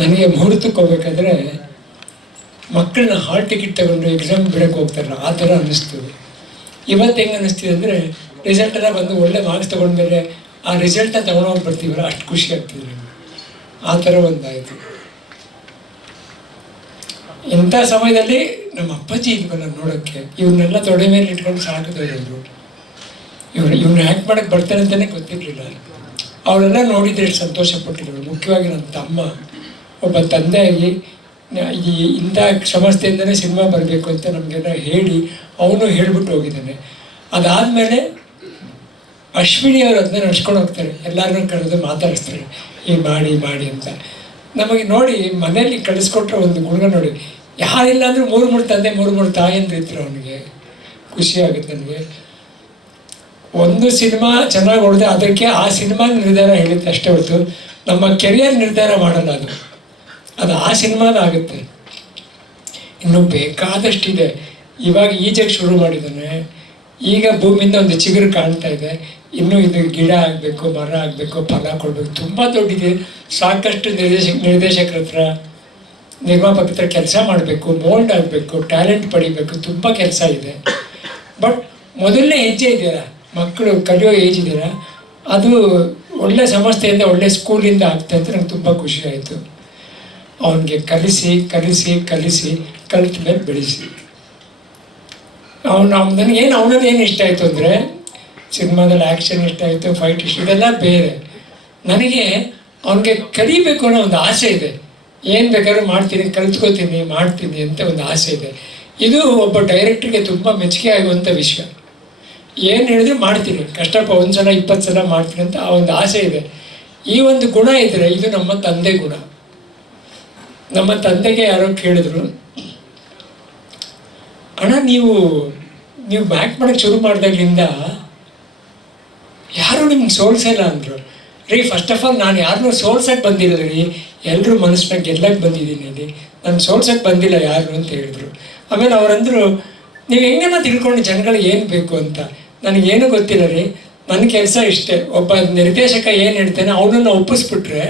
ನನಗೆ ಮುಹೂರ್ತಕ್ಕೆ ಹೋಗ್ಬೇಕಾದ್ರೆ ಮಕ್ಕಳನ್ನ ಹಾಲ್ ಟಿಕೆಟ್ ತಗೊಂಡು ಎಕ್ಸಾಮ್ ಬಿಡೋಕೆ ಹೋಗ್ತಾರಲ್ಲ, ಆ ಥರ ಅನ್ನಿಸ್ತು ಇವತ್ತು ಹೆಂಗೆ ಅನ್ನಿಸ್ತಿದೆ ಅಂದರೆ ರಿಸಲ್ಟ್ ಎಲ್ಲ ಬಂದು ಒಳ್ಳೆ ಮಾರ್ಕ್ಸ್ ತೊಗೊಂಡ್ಮೇಲೆ ಆ ರಿಸಲ್ಟ್ನ ತೊಗೊಂಡೋಗಿ ಬರ್ತೀವಲ್ಲ, ಅಷ್ಟು ಖುಷಿ ಆಗ್ತಿದೆ ನಮಗೆ. ಆ ಥರ ಒಂದಾಯಿತು. ಇಂಥ ಸಮಯದಲ್ಲಿ ನಮ್ಮ ಅಪ್ಪಾಜಿ ಇದ್ವಲ್ಲ ನೋಡೋಕ್ಕೆ, ಇವ್ರನ್ನೆಲ್ಲ ತೊಡೆ ಮೇಲೆ ಇಟ್ಕೊಂಡು ಸಾಕಿದ್ರು ಇವ್ರು. ಇವ್ರನ್ನ ಹ್ಯಾಕ್ ಮಾಡೋಕ್ಕೆ ಬರ್ತಾರೆ ಅಂತಲೇ ಗೊತ್ತಿರಲಿಲ್ಲ. ಅವರೆಲ್ಲ ನೋಡಿದ್ರೆ ಸಂತೋಷ ಪಟ್ಟಿದ್ರು. ಮುಖ್ಯವಾಗಿ ನನ್ನ ತಮ್ಮ. ಒಬ್ಬ ತಂದೆಯಾಗಿ ಈ ಇಂಥ ಸಂಸ್ಥೆಯಿಂದನೇ ಸಿನಿಮಾ ಬರಬೇಕು ಅಂತ ನಮಗೆಲ್ಲ ಹೇಳಿ ಅವನು ಹೇಳ್ಬಿಟ್ಟು ಹೋಗಿದ್ದಾನೆ. ಅದಾದಮೇಲೆ ಅಶ್ವಿನಿ ಅವರು ಅದನ್ನ ನಡ್ಸ್ಕೊಂಡು ಹೋಗ್ತಾರೆ. ಎಲ್ಲರನ್ನು ಕರೆದು ಮಾತಾಡಿಸ್ತಾರೆ. ಈ ಮಾಡಿ ಮಾಡಿ ಅಂತ. ನಮಗೆ ನೋಡಿ ಮನೆಯಲ್ಲಿ ಕಳಿಸ್ಕೊಟ್ರೆ ಒಂದು ಗುಣ ನೋಡಿ. ಯಾರಿಲ್ಲ ಅಂದರೂ ಮೂರು ಮೂರು ತಂದೆ, ಮೂರು ಮೂರು ತಾಯಿಯಂದ್ರು ಇದ್ರು ಅವನಿಗೆ. ಖುಷಿ ಆಗುತ್ತೆ ನನಗೆ. ಒಂದು ಸಿನಿಮಾ ಚೆನ್ನಾಗಿ ಹೊಡೆದೆ ಅದಕ್ಕೆ ಆ ಸಿನಿಮಾ ನಿರ್ಧಾರ ಹೇಳಿದ್ದೆ ಅಷ್ಟೇ ಹೊತ್ತು ನಮ್ಮ ಕೆರಿಯರ್ ನಿರ್ಧಾರ ಮಾಡಲ್ಲ ಅದು. ಅದು ಆ ಸಿನಿಮಾದ ಆಗುತ್ತೆ. ಇನ್ನು ಬೇಕಾದಷ್ಟಿದೆ. ಇವಾಗ ಈಜಕ್ಕೆ ಶುರು ಮಾಡಿದ್ದಾನೆ. ಈಗ ಭೂಮಿಯಿಂದ ಒಂದು ಚಿಗುರು ಕಾಣ್ತಾ ಇದೆ. ಇನ್ನೂ ಇದು ಗಿಡ ಆಗಬೇಕು, ಮರ ಆಗಬೇಕು, ಫಲ ಕೊಡಬೇಕು. ತುಂಬ ದೊಡ್ಡಿದೆ. ಸಾಕಷ್ಟು ನಿರ್ದೇಶಕ ನಿರ್ದೇಶಕರ ಹತ್ರ ನಿರ್ಮಾಪಕ ಹತ್ರ ಕೆಲಸ ಮಾಡಬೇಕು ಮೋಲ್ಡ್ ಆಗಬೇಕು ಟ್ಯಾಲೆಂಟ್ ಪಡಿಬೇಕು. ತುಂಬ ಕೆಲಸ ಇದೆ. ಬಟ್ ಮೊದಲನೇ ಹೆಜ್ಜೆ ಇದೆಯಲ್ಲ, ಮಕ್ಕಳು ಕಲಿಯೋ ಏಜ್ ಇದೆಯಲ್ಲ, ಅದು ಒಳ್ಳೆ ಸಂಸ್ಥೆಯಿಂದ, ಒಳ್ಳೆ ಸ್ಕೂಲಿಂದ ಆಗ್ತಾ ಅಂತ ನಂಗೆ ತುಂಬ ಖುಷಿ ಆಯಿತು. ಅವನಿಗೆ ಕಲಿಸಿ ಕಲಿಸಿ ಕಲಿಸಿ, ಕಲಿತ ಮೇಲೆ ಬೆಳೆಸಿ. ಅವನು ಅವ್ನು ನನಗೇನು ಅವನಲ್ಲಿ ಏನು ಇಷ್ಟ ಆಯಿತು ಅಂದರೆ, ಸಿನಿಮಾದಲ್ಲಿ ಆ್ಯಕ್ಷನ್ ಇಷ್ಟ ಆಯಿತು ಫೈಟ್ ಇಷ್ಟ ಇದೆಲ್ಲ ಬೇರೆ. ನನಗೆ ಅವನಿಗೆ ಕಲಿಬೇಕು ಅನ್ನೋ ಒಂದು ಆಸೆ ಇದೆ. ಏನು ಬೇಕಾದ್ರೂ ಮಾಡ್ತೀನಿ, ಕಲ್ತ್ಕೋತೀನಿ, ಮಾಡ್ತೀನಿ ಅಂತ ಒಂದು ಆಸೆ ಇದೆ. ಇದು ಒಬ್ಬ ಡೈರೆಕ್ಟ್ರಿಗೆ ತುಂಬ ಮೆಚ್ಚುಗೆ ಆಗುವಂಥ ವಿಷಯ. ಏನು ಹೇಳಿದ್ರು ಮಾಡ್ತೀನಿ. ಕಷ್ಟಪ್ಪ ಒಂದು ಸಲ ಇಪ್ಪತ್ತು ಸಲ ಮಾಡ್ತೀನಿ ಅಂತ ಆ ಒಂದು ಆಸೆ ಇದೆ. ಈ ಒಂದು ಗುಣ ಇದ್ದರೆ ಇದು ನಮ್ಮ ತಂದೆ ಗುಣ. ನಮ್ಮ ತಂದೆಗೆ ಯಾರೋ ಕೇಳಿದ್ರು, ಅಣ್ಣ, ನೀವು ನೀವು ಬ್ಯಾಕ್ ಮಾಡಕ್ಕೆ ಶುರು ಮಾಡಿದಾಗ್ಲಿಂದ ಯಾರು ನಿಮ್ಗೆ ಸೋಲ್ಸಲ್ಲ ಅಂದರು. ರೀ ಫಸ್ಟ್ ಆಫ್ ಆಲ್ ನಾನು ಯಾರನ್ನೂ ಸೋಲ್ಸಕ್ಕೆ ಬಂದಿಲ್ಲ ರೀ. ಎಲ್ಲರೂ ಮನಸ್ಸನ್ನ ಗೆಲ್ಲಕ್ಕೆ ಬಂದಿದ್ದೀನಿ ಅಲ್ಲಿ ನಾನು ಸೋಲ್ಸಕ್ಕೆ ಬಂದಿಲ್ಲ ಯಾರು ಅಂತ ಹೇಳಿದ್ರು. ಆಮೇಲೆ ಅವರಂದರು ನೀವು ಹೆಂಗನ್ನ ತಿಳ್ಕೊಂಡು ಜನಗಳಿಗೆ ಏನು ಬೇಕು ಅಂತ? ನನಗೇನು ಗೊತ್ತಿಲ್ಲ ರೀ. ನನ್ನ ಕೆಲಸ ಇಷ್ಟೇ. ಒಬ್ಬ ನಿರ್ದೇಶಕ ಏನು ಹೇಳ್ತಾನೆ ಅವನನ್ನು ಒಪ್ಪಿಸ್ಬಿಟ್ರೆ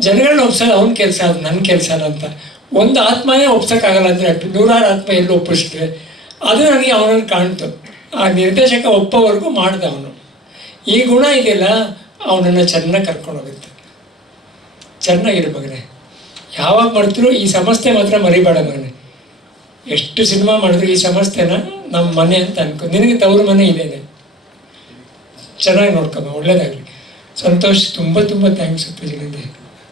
ಜನಗಳನ್ನ ಒಪ್ಸೋದು ಅವ್ನ ಕೆಲಸ, ಅದು ನನ್ನ ಕೆಲಸ ಅಂತ. ಒಂದು ಆತ್ಮನೇ ಒಪ್ಸೋಕ್ಕಾಗಲ್ಲ ಅಂದರೆ ನೂರಾರು ಆತ್ಮ ಎಲ್ಲ ಒಪ್ಪಿಸಿದ್ರೆ ಅದು ನನಗೆ ಅವನನ್ನು ಕಾಣ್ತು. ಆ ನಿರ್ದೇಶಕ ಒಪ್ಪೋವರೆಗೂ ಮಾಡ್ದ ಅವನು. ಈ ಗುಣ ಇದೆಯಲ್ಲ, ಅವನನ್ನು ಚೆನ್ನಾಗಿ ಕರ್ಕೊಂಡು ಹೋಗುತ್ತೆ. ಚೆನ್ನಾಗಿರು ಮಗನೇ. ಯಾವಾಗ ಮಾಡ್ತಿರೋ ಈ ಸಮಸ್ಯೆ ಮಾತ್ರ ಮರಿಬೇಡ ಮಗನೆ. ಎಷ್ಟು ಸಿನಿಮಾ ಮಾಡಿದ್ರು ಈ ಸಮಸ್ಯೆನ ನಮ್ಮ ಮನೆ ಅಂತ ಅನ್ಕೊ ನಿನಗೆ ತವ್ರ ಮನೆ ಇದೇನೆ. ಚೆನ್ನಾಗಿ ನೋಡ್ಕೊಮ್ಮ ಒಳ್ಳೇದಾಗಲಿ. ಸಂತೋಷ್, ತುಂಬ ತುಂಬ ಥ್ಯಾಂಕ್ಸ್ ನನಗೆ